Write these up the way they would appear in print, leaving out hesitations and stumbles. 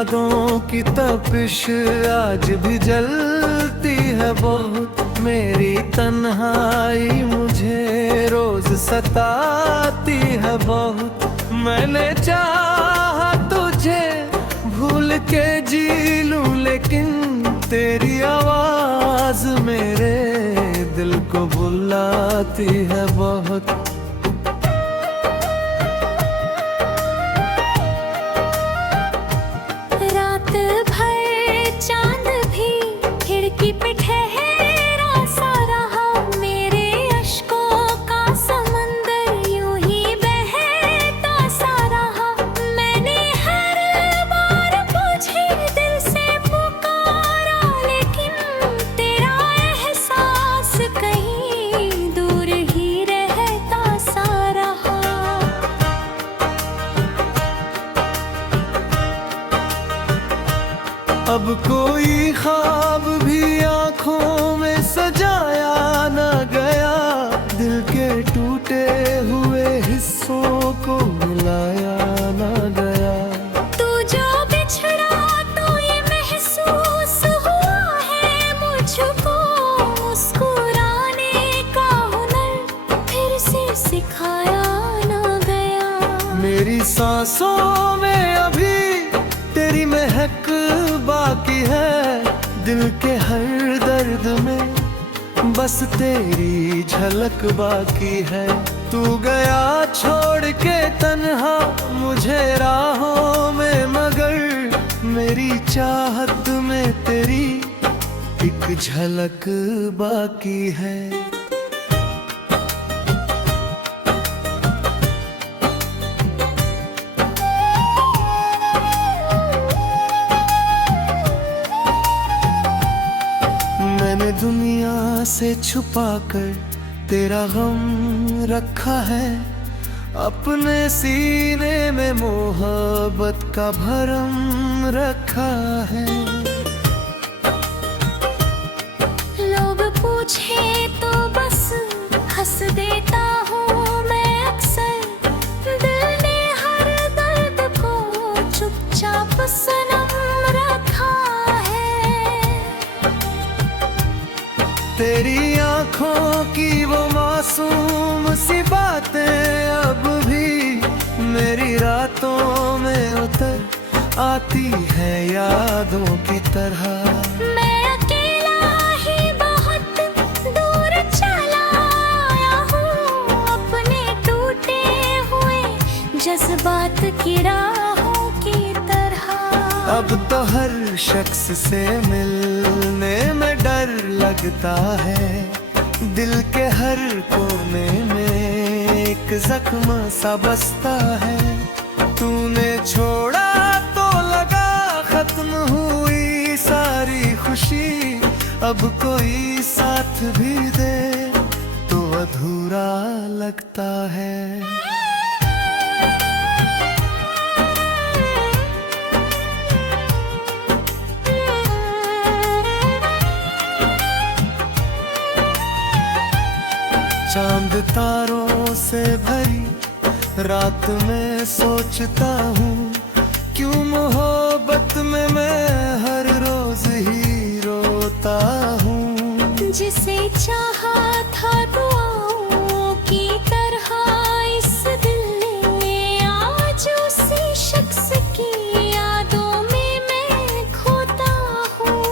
यादों की तपिश आज भी जलती है बहुत। मेरी तन्हाई मुझे रोज सताती है बहुत। मैंने चाहा तुझे भूल के जी लूं, लेकिन तेरी आवाज मेरे दिल को बुलाती है बहुत। रात भर चांद भी खिड़की पे ठहरा सा रहा। मेरे अश्कों का समंदर यूं ही बहता सा रहा। मैंने हर बार तुझे दिल से पुकारा, लेकिन तेरा एहसास कहीं दूर ही रहता सा रहा। अब कोई ख्वाब भी आँखों में सजाया न गया। दिल के टूटे हुए हिस्सों को मिलाया न गया। तू जो बिछड़ा तो ये महसूस हुआ है मुझको। मुस्कुराने का हुनर फिर से सिखाया न गया। मेरी सांसों में अभी तेरी महक बाकी है। दिल के हर दर्द में बस तेरी झलक बाकी है। तू गया छोड़ के तन्हा मुझे राहों में, मगर मेरी चाहत में तेरी एक झलक बाकी है। मैंने दुनिया से छुपा कर तेरा गम रखा है। अपने सीने में मोहब्बत का भरम रखा है। लोग पूछे तो बस हंस देता हूँ मैं अक्सर। दिल ने हर दर्द को चुपचाप सनम रखा है। तेरी आंखों की वो मासूम सी बातें अब भी मेरी रातों में उतर आती है यादों की तरह। मैं अकेला ही बहुत दूर चला आया हूँ, अपने टूटे हुए जज्बात की राहों की तरह। अब तो हर शख्स से मिलने में डर लगता है। दिल के हर कोने में एक जख्म सा बसता है। तूने छोड़ा तो लगा खत्म हुई सारी खुशी। अब कोई साथ भी दे तो अधूरा लगता है। चांद तारों से भरी रात में सोचता हूँ, क्यों मोहब्बत में मैं हर रोज ही रोता हूँ। जिसे चाहा था दुआओं की तरह इस दिल ने, आज उसी शख्स की यादों में मैं खोता हूँ।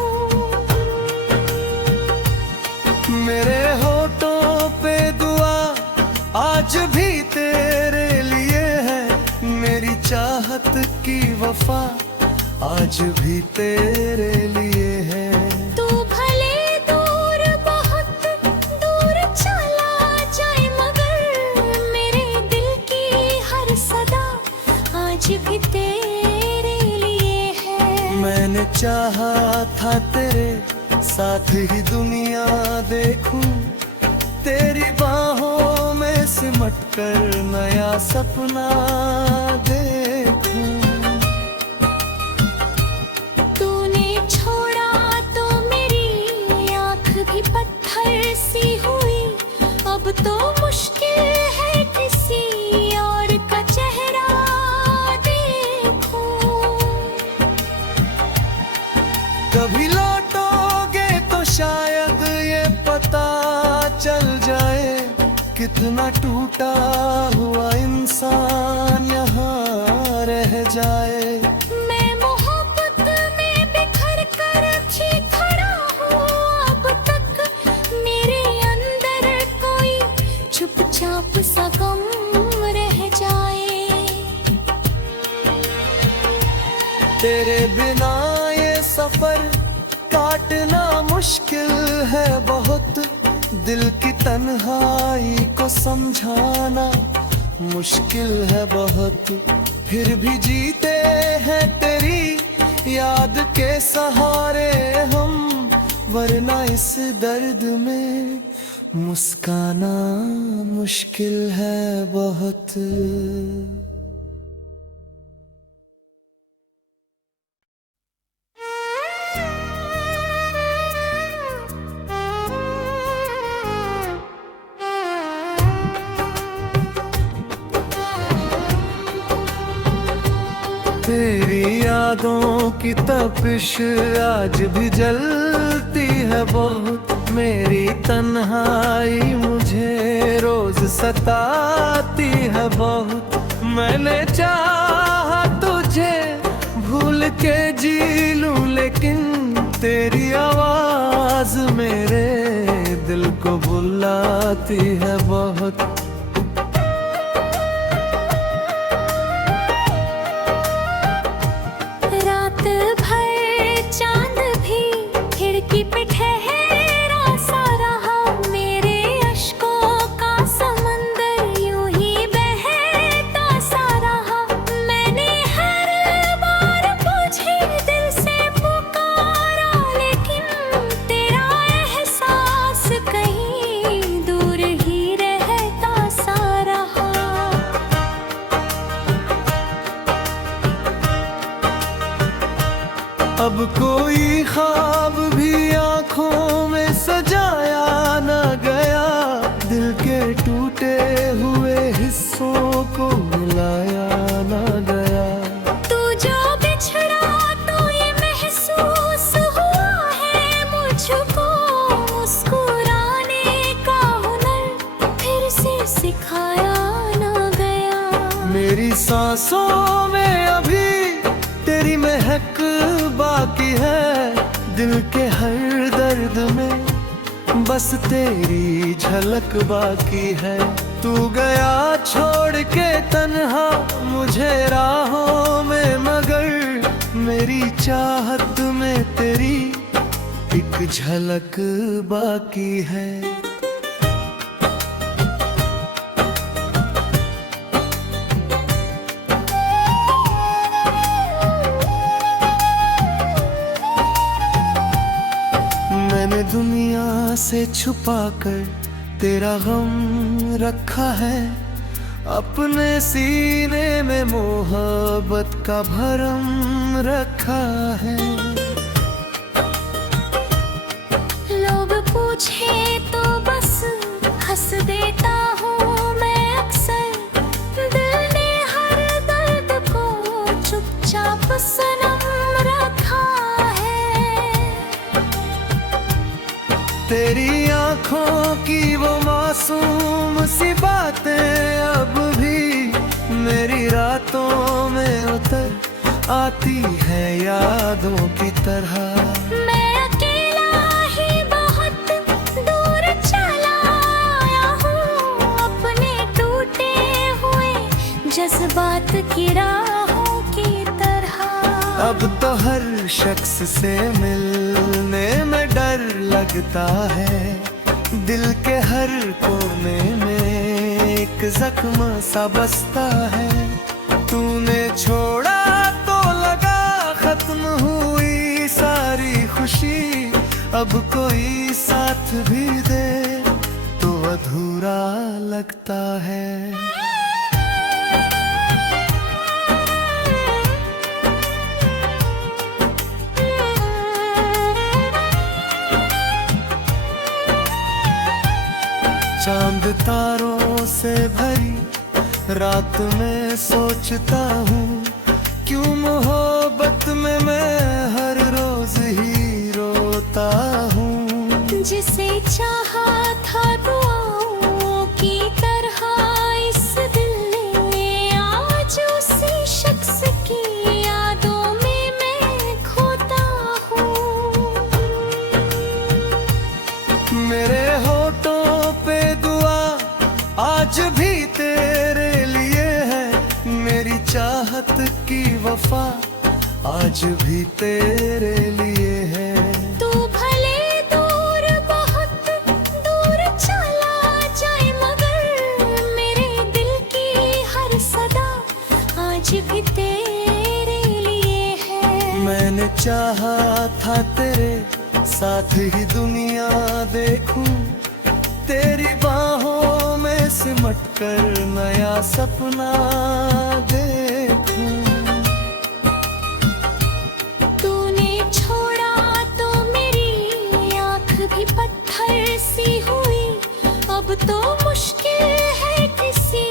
मेरे होठों पे दुआ आज भी तेरे लिए है। मेरी चाहत की वफा आज भी तेरे लिए है। तू भले दूर बहुत दूर चला जाए, मगर मेरे दिल की हर सदा आज भी तेरे लिए है। मैंने चाहा था तेरे साथ ही दुनिया देखूं, तेरी बाहों में सिमट कर नया सपना देखूं। तूने छोड़ा तो मेरी आँख भी पत्थर सी हुई। अब तो मुश्किल है किसी और का चेहरा देखूं। कभी लौटोगे तो शायद ये पता चल जाए कितना टूटा हुआ इंसान यहाँ रह जाए। मैं मोहब्बत में बिखर कर खड़ा हूँ, अब तक मेरे अंदर कोई चुपचाप सा गम रह जाए। तेरे बिना ये सफर काटना मुश्किल है बहुत, दिल की तन्हाई को समझाना मुश्किल है बहुत। फिर भी जीते हैं तेरी याद के सहारे हम, वरना इस दर्द में मुस्काना मुश्किल है बहुत। तेरी यादों की तपिश आज भी जलती है बहुत, मेरी तन्हाई मुझे रोज सताती है बहुत। मैंने चाहा तुझे भूल के जी लूं, लेकिन तेरी आवाज मेरे दिल को बुलाती है बहुत। अब कोई ख्वाब भी आँखों में सजाया न गया, दिल के टूटे हुए हिस्सों को मिलाया न गया। तू जो बिछड़ा तो ये महसूस हुआ है मुझको, मुस्कुराने का हुनर फिर से सिखाया न गया। मेरी सांसों में अभी तेरी महक बाकी है, दिल के हर दर्द में बस तेरी झलक बाकी है। तू गया छोड़ के तन्हा मुझे राहों में, मगर मेरी चाहत में तेरी एक झलक बाकी है। मैंने दुनिया से छुपा कर तेरा गम रखा है, अपने सीने में मोहब्बत का भरम रखा है। लोग पूछे तो बस हंस देता हूँ मैं अक्सर, दिल ने हर दर्द को चुपचाप सनम रखा है। तेरी आँखों की वो मासूम सी बातें अब भी मेरी रातों में उतर आती है यादों की तरह। मैं अकेला ही बहुत दूर चला आया हूँ, अपने टूटे हुए जज्बात की राहों की तरह। अब तो हर शख्स से मिलने में डर लगता है, दिल के हर कोने में एक जख्म सा बसता है। तूने छोड़ा तो लगा खत्म हुई सारी खुशी, अब कोई साथ भी दे तो अधूरा लगता है। चांद तारों से भरी रात में सोचता हूँ, क्यों मोहब्बत में मैं हर रोज ही जिसे चाहा था दुआओं की तरह इस दिल ने, आज उसी शख्स की यादों में मैं खोता हूँ। मेरे होठों पे दुआ आज भी तेरे लिए है, मेरी चाहत की वफा आज भी तेरे लिए है। तू भले दूर बहुत दूर चला जाए, मगर मेरे दिल की हर सदा आज भी तेरे लिए है। मैंने चाहा था तेरे साथ ही दुनिया देखूं, तेरी बाहों में सिमट कर नया सपना देखूं। तूने छोड़ा तो मेरी आँख भी पत्थर सी हुई, अब तो मुश्किल है किसी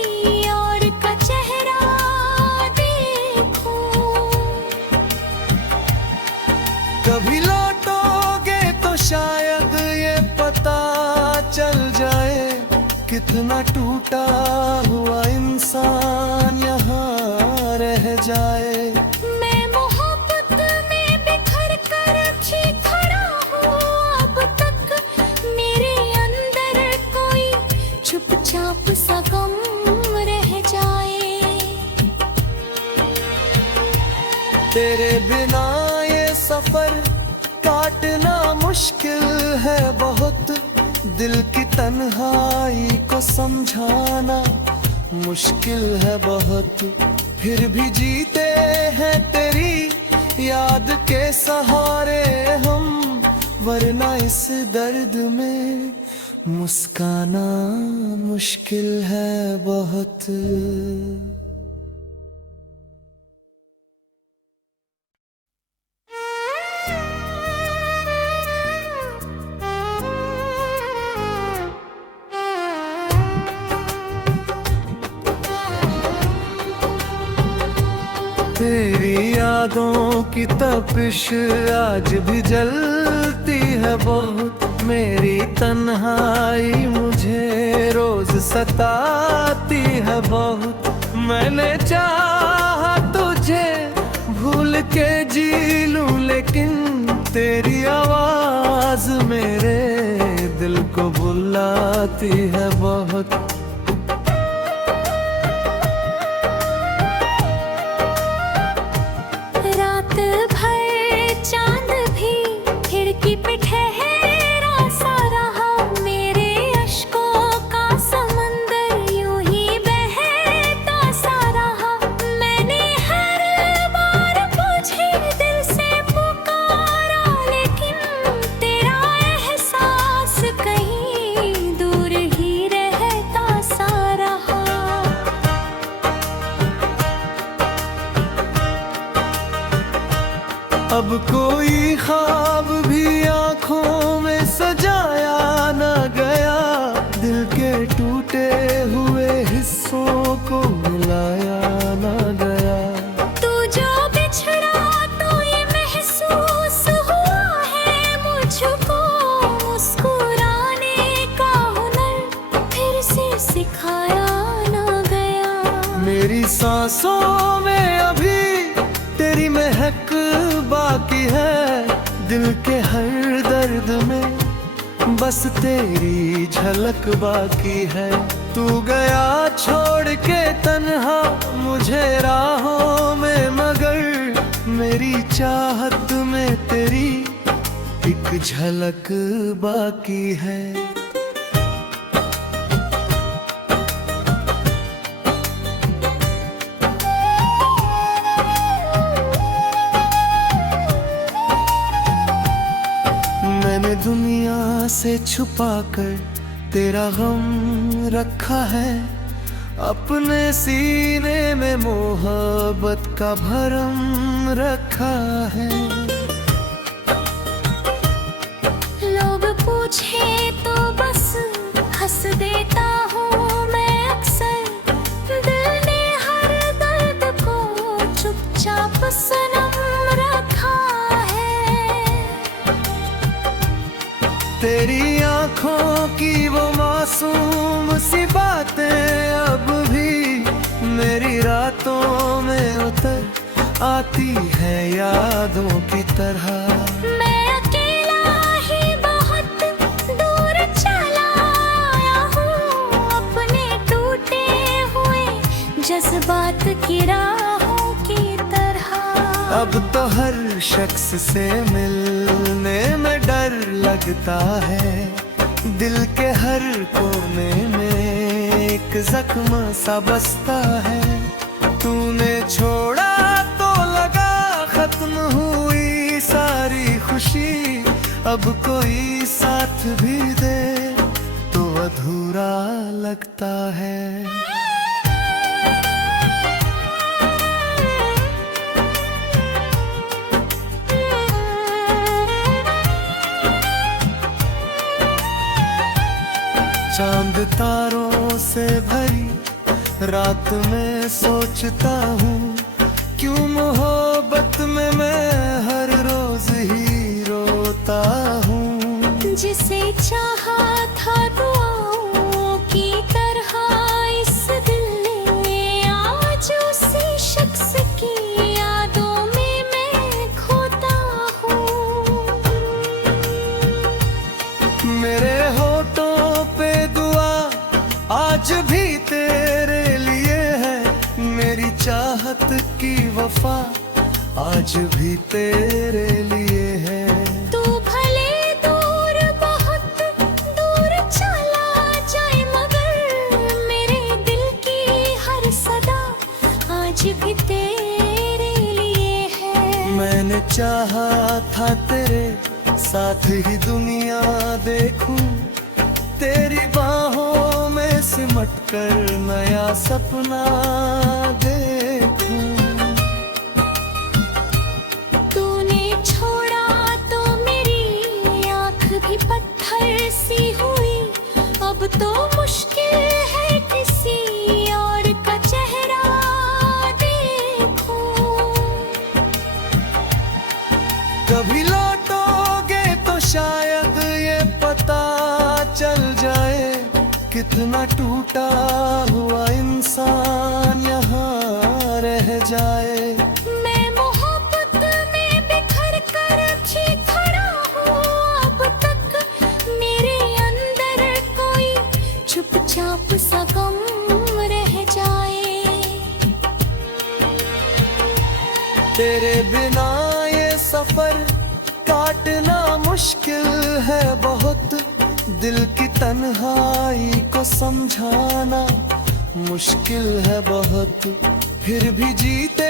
और का चेहरा देखूं। कभी लौटोगे तो शायद ये पता चल जाए, कितना टूटा हुआ इंसान यहाँ रह जाए। मैं मोहब्बत में बिखर कर भी खड़ा हूँ, अब तक मेरे अंदर कोई चुपचाप सा गम रह जाए। तेरे बिना ये सफर काटना मुश्किल है बहुत, दिल की तन्हाई को समझाना मुश्किल है बहुत। फिर भी जीते हैं तेरी याद के सहारे हम, वरना इस दर्द में मुस्काना मुश्किल है बहुत। तेरी यादों की तपिश आज भी जलती है बहुत, मेरी तन्हाई मुझे रोज सताती है बहुत। मैंने चाहा तुझे भूल के जी लूं, लेकिन तेरी आवाज मेरे दिल को बुलाती है बहुत। रात भर चांद भी खिड़की पे ठहरा सा रहा, मेरे अश्कों का समंदर यूं ही बहता सा रहा। मैंने हर बार तुझे दिल से पुकारा, लेकिन तेरा एहसास कहीं दूर ही रहता सा रहा। अब कोई ख्वाब भी आँखों में सजाया न गया, दिल के टूटे हुए हिस्सों को मिलाया न गया। तू जो बिछड़ा तो ये महसूस हुआ है मुझको, मुस्कुराने का हुनर फिर से सिखाया न गया। मेरी सांसों में अभी तेरी महक बाकी है, दिल के हर दर्द में बस तेरी झलक बाकी है। तू गया छोड़ के तन्हा मुझे राहों में, मगर मेरी चाहत में तेरी एक झलक बाकी है। मैंने दुनिया से छुपा कर तेरा गम रखा है, अपने सीने में मोहब्बत का भरम रखा है। लोग पूछे तो बस हंस देता हूँ मैं अक्सर, दिल ने हर दर्द को चुपचाप सनम रखा है। तेरी आँखों की वो मासूम सी बातें अब भी मेरी रातों में उतर आती है यादों की तरह। मैं अकेला ही बहुत दूर चला आया हूँ, अपने टूटे हुए जज्बात की राहों की तरह। अब तो हर शख्स से मिलने में डर लगता है, दिल के हर कोने में एक जख्म सा बसता है। तूने छोड़ा तो लगा खत्म हुई सारी खुशी, अब कोई साथ भी दे तो अधूरा लगता है। चांद तारों से भरी रात में सोचता हूँ, क्यों मोहब्बत में मैं हर रोज ही रोता हूँ। जिसे चाहा था दुआओं की तरह इस दिल ने, आज उसी शख्स की यादों में मैं खोता हूँ। मेरे होठों पे दुआ आज भी तेरे लिए है, मेरी चाहत की वफा आज भी तेरे लिए है। तू भले दूर बहुत दूर चला जाए, मगर मेरे दिल की हर सदा आज भी तेरे लिए है। मैंने चाहा था तेरे साथ ही दुनिया देखूं, तेरी बाहों में सिमट कर नया सपना देखूं। तूने छोड़ा तो मेरी आँख भी पत्थर सी हुई, अब तो मुश्किल है किसी और का चेहरा देखूं। कभी लौटोगे तो शायद ये पता चल जाए, कितना टूटा हुआ इंसान यहाँ रह जाए। मैं मोहब्बत में बिखर कर भी खड़ा हूँ, अब तक मेरे अंदर कोई चुपचाप सा गम रह जाए। तेरे बिना ये सफर काटना मुश्किल है बहुत, दिल की तन्हाई को समझाना मुश्किल है बहुत। फिर भी जीते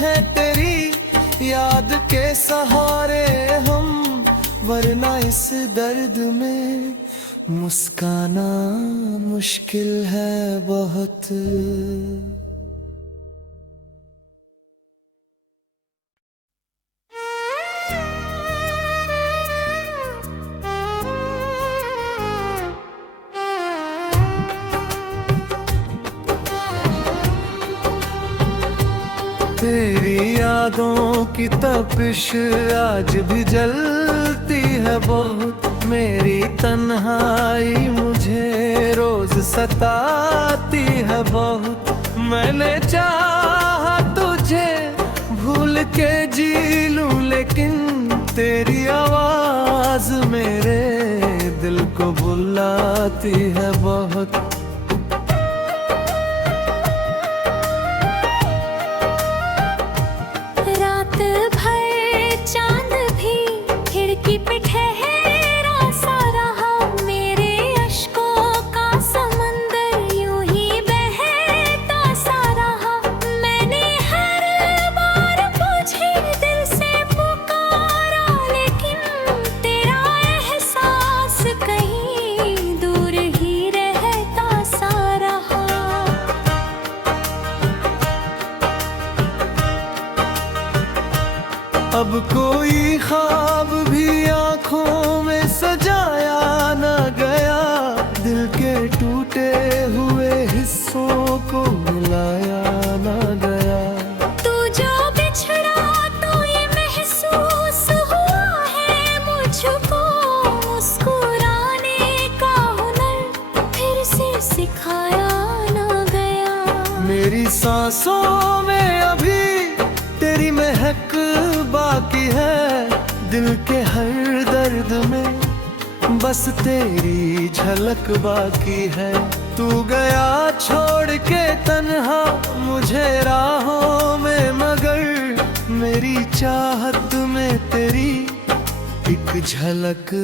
हैं तेरी याद के सहारे हम, वरना इस दर्द में मुस्काना मुश्किल है बहुत। तेरी यादों की तपिश आज भी जलती है बहुत, मेरी तन्हाई मुझे रोज सताती है बहुत। मैंने चाहा तुझे भूल के जी लूं, लेकिन तेरी आवाज मेरे दिल को बुलाती है बहुत। रात भर चांद भी खिड़की पे ठहरा सा रहा, मेरे अश्कों का समंदर यूं ही बहता सा रहा। मैंने हर बार तुझे दिल से पुकारा, लेकिन तेरा एहसास कहीं दूर ही रहता दिल के हर दर्द में बस तेरी झलक बाकी है। तू गया छोड़ के तन्हा मुझे राहों में, मगर मेरी चाहत में तेरी एक झलक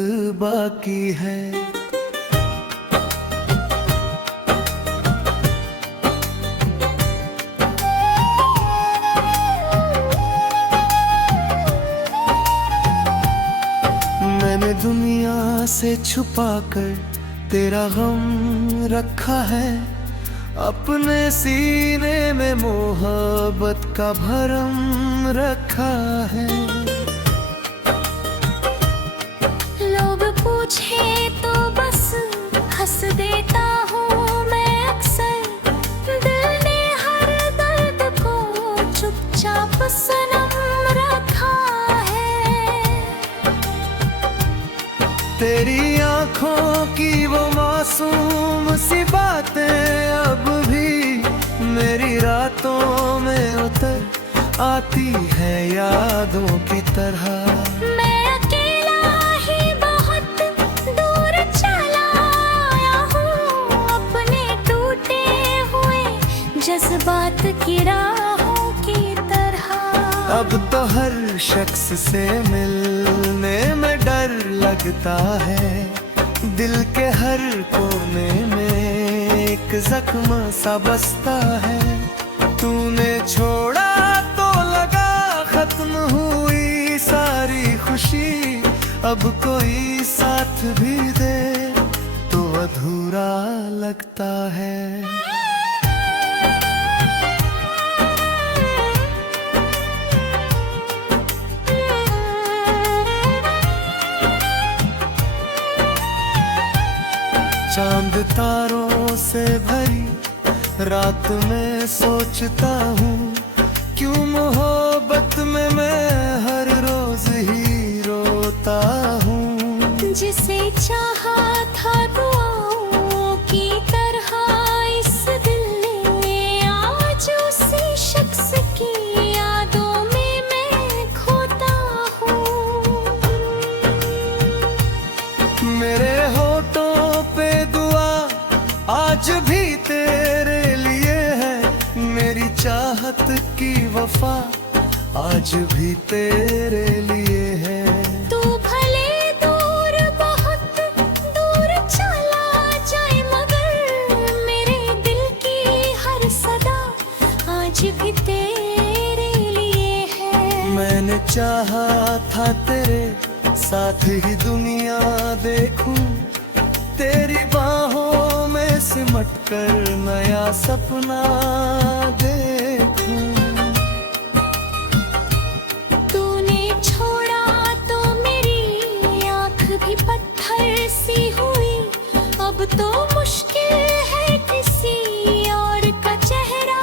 बाकी है। मैंने दुनिया से छुपा कर तेरा गम रखा है, अपने सीने में मोहब्बत का भरम रखा है। लोग पूछे तो बस हंस देता हूँ मैं अक्सर, दिल ने हर दर्द को चुपचाप सनम रखा है। तेरी आंखों की वो मासूम सी बातें अब भी मेरी रातों में उतर आती है यादों की तरह। मैं अकेला ही बहुत दूर चला आया हूँ, अपने टूटे हुए जज्बात की राहों की तरह। अब तो हर शख्स से मिलने में डर लगता है, दिल के हर कोने में एक जख्म सा बसता है। तूने छोड़ा तो लगा खत्म हुई सारी खुशी, अब कोई साथ भी दे तो अधूरा लगता है। चांद तारों से भरी रात में सोचता हूँ, क्यों मोहब्बत में मैं हर रोज ही रोता हूँ। जिसे चाहा था दुआओं की तरह इस दिल ने, आज उसी शख्स की यादों में मैं खोता हूँ। मेरे होठों पे दुआ आज भी तेरे लिए है, मेरी चाहत की वफा आज भी तेरे लिए है। तू भले दूर बहुत दूर चला जाए, मगर मेरे दिल की हर सदा आज भी तेरे लिए है। मैंने चाहा था तेरे साथ ही दुनिया देखूं, तेरी बाहों में सिमट कर नया सपना देखूं। तूने छोड़ा तो मेरी आँख भी पत्थर सी हुई, अब तो मुश्किल है किसी और का चेहरा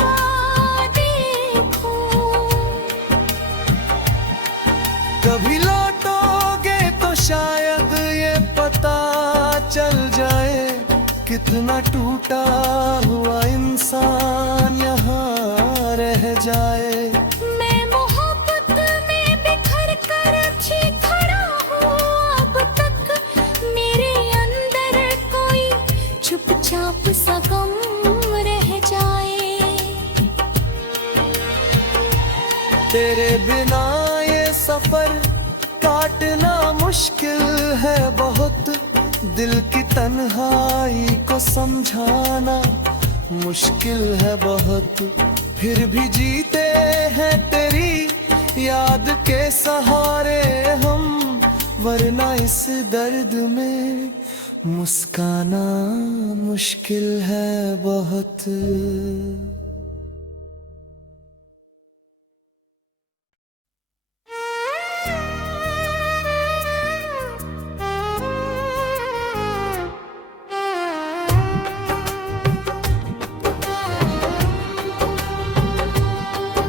देखूं। कभी लौटोगे तो शायद ये पता चल जाए, कितना टूटा हुआ इंसान यहाँ रह जाए। मैं मोहब्बत में बिखर कर अच्छी खड़ा हूँ, अब तक मेरे अंदर कोई चुपचाप सा गम रह जाए। तेरे बिना ये सफर काटना मुश्किल है बहुत, दिल की तन्हाई को समझाना मुश्किल है बहुत। फिर भी जीते हैं तेरी याद के सहारे हम, वरना इस दर्द में मुस्काना मुश्किल है बहुत।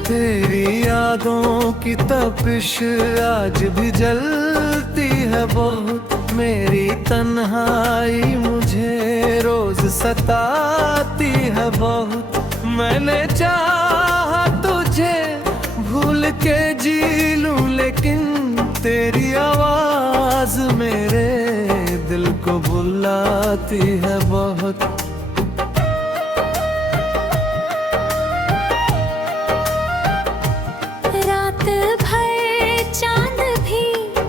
तेरी यादों की तपिश आज भी जलती है बहुत, मेरी तन्हाई मुझे रोज सताती है बहुत। मैंने चाहा तुझे भूल के जी लूं, लेकिन तेरी आवाज मेरे दिल को बुलाती है बहुत। रात भर चांद भी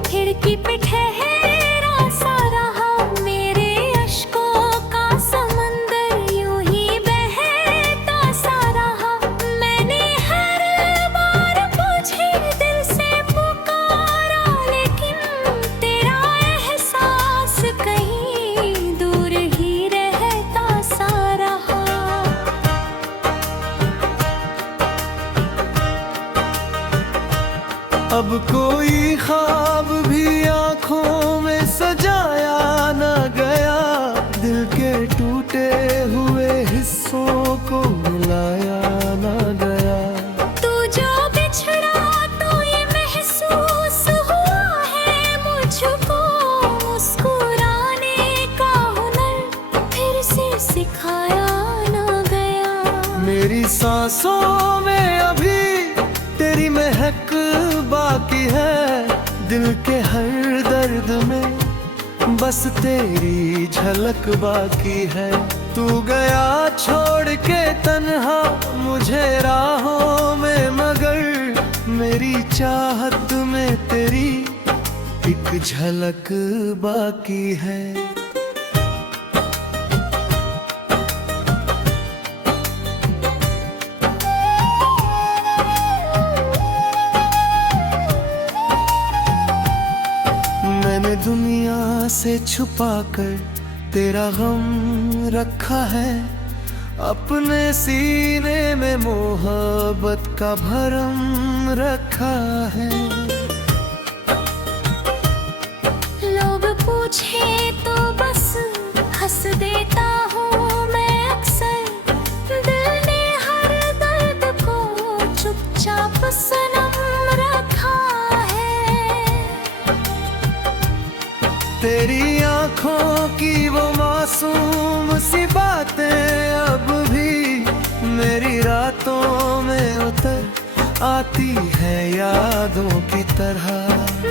खिड़की पे ठहरा सा रहा, मेरे अश्कों का समंदर यूं ही बहता सा रहा। मैंने हर बार तुझे दिल से पुकारा, लेकिन तेरा एहसास कहीं दूर ही रहता सा रहा। अब कोई ख्वाब भी आंखों में सजाया ना गया, दिल के टूटे हुए हिस्सों को मिलाया ना गया। तू जो बिछड़ा तो ये महसूस हुआ है मुझको, मुस्कुराने का हुनर फिर से सिखाया ना गया। मेरी सांसों में अभी तेरी महक बाकी है, दिल के हर दर्द में बस तेरी झलक बाकी है। तू गया छोड़ के तन्हा मुझे राहों में, मगर मेरी चाहत में तेरी एक झलक बाकी है। मैंने दुनिया से छुपा कर तेरा गम रखा है, अपने सीने में मोहब्बत का भरम रखा है। लोग पूछे तो बस हंस देता हूँ मैं अक्सर, दिल ने हर दर्द को चुपचाप सनम रखा है। तेरी आंखों की वो मासूम सी बातें अब भी मेरी रातों में उतर आती है यादों की तरह।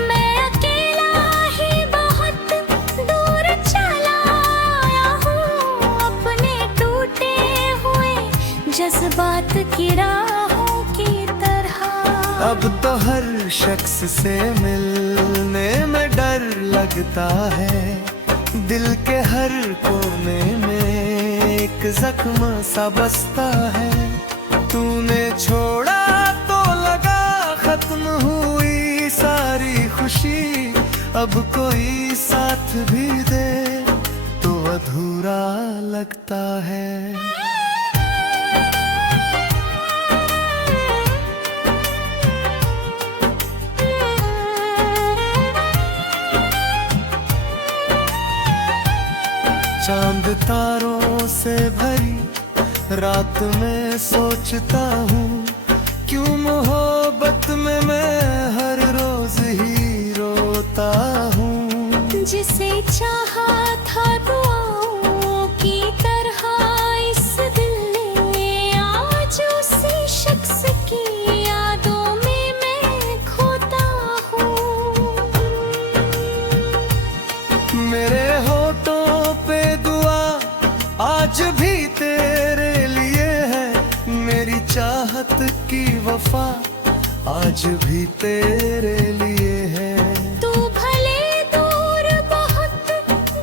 मैं अकेला ही बहुत दूर चला आया हूँ, अपने टूटे हुए जज्बात की राहों की तरह। अब तो हर शख्स से मिलने में डर लगता है, दिल के हर कोने में एक जख्म सा बसता है। तूने छोड़ा तो लगा खत्म हुई सारी खुशी, अब कोई साथ भी दे तो अधूरा लगता है। चांद तारों से भरी रात में सोचता हूँ, क्यों मोहब्बत में मैं हर रोज ही रोता हूँ। जिसे चाहा था दुआओं की तरह इस दिल ने, आज उसी शख्स की यादों में मैं खोता हूँ। मेरे होठों पे दुआ आज भी तेरे लिए है, मेरी चाहत की वफा आज भी तेरे लिए है। तू भले दूर बहुत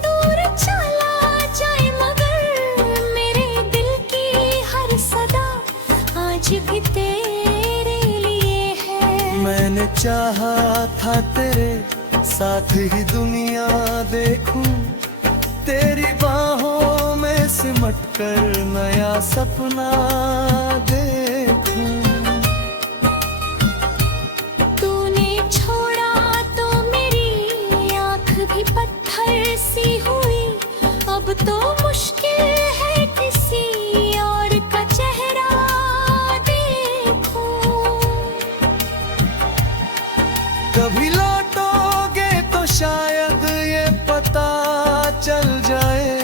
दूर चला जाए, मगर मेरे दिल की हर सदा आज भी तेरे लिए है। मैंने चाहा था तेरे साथ ही दुनिया देखूं, तेरी बाहों में सिमट कर नया सपना देखूं। तूने छोड़ा तो मेरी आँख भी पत्थर सी हुई, अब तो मुश्किल है किसी और का चेहरा देखूं। कभी लौटोगे तो शायद ये पता चल जाए,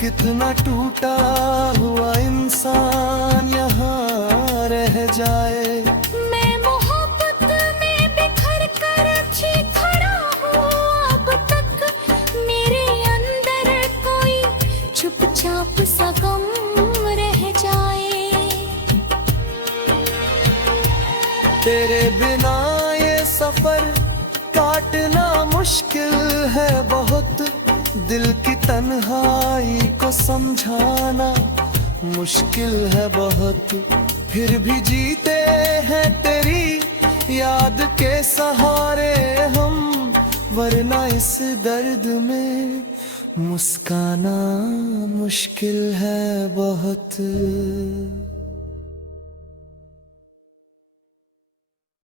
कितना टूटा हुआ इंसान यहाँ रह जाए। मैं मोहब्बत मुश्किल है बहुत, दिल की तन्हाई को समझाना मुश्किल है बहुत। फिर भी जीते हैं तेरी याद के सहारे हम, वरना इस दर्द में मुस्काना मुश्किल है बहुत।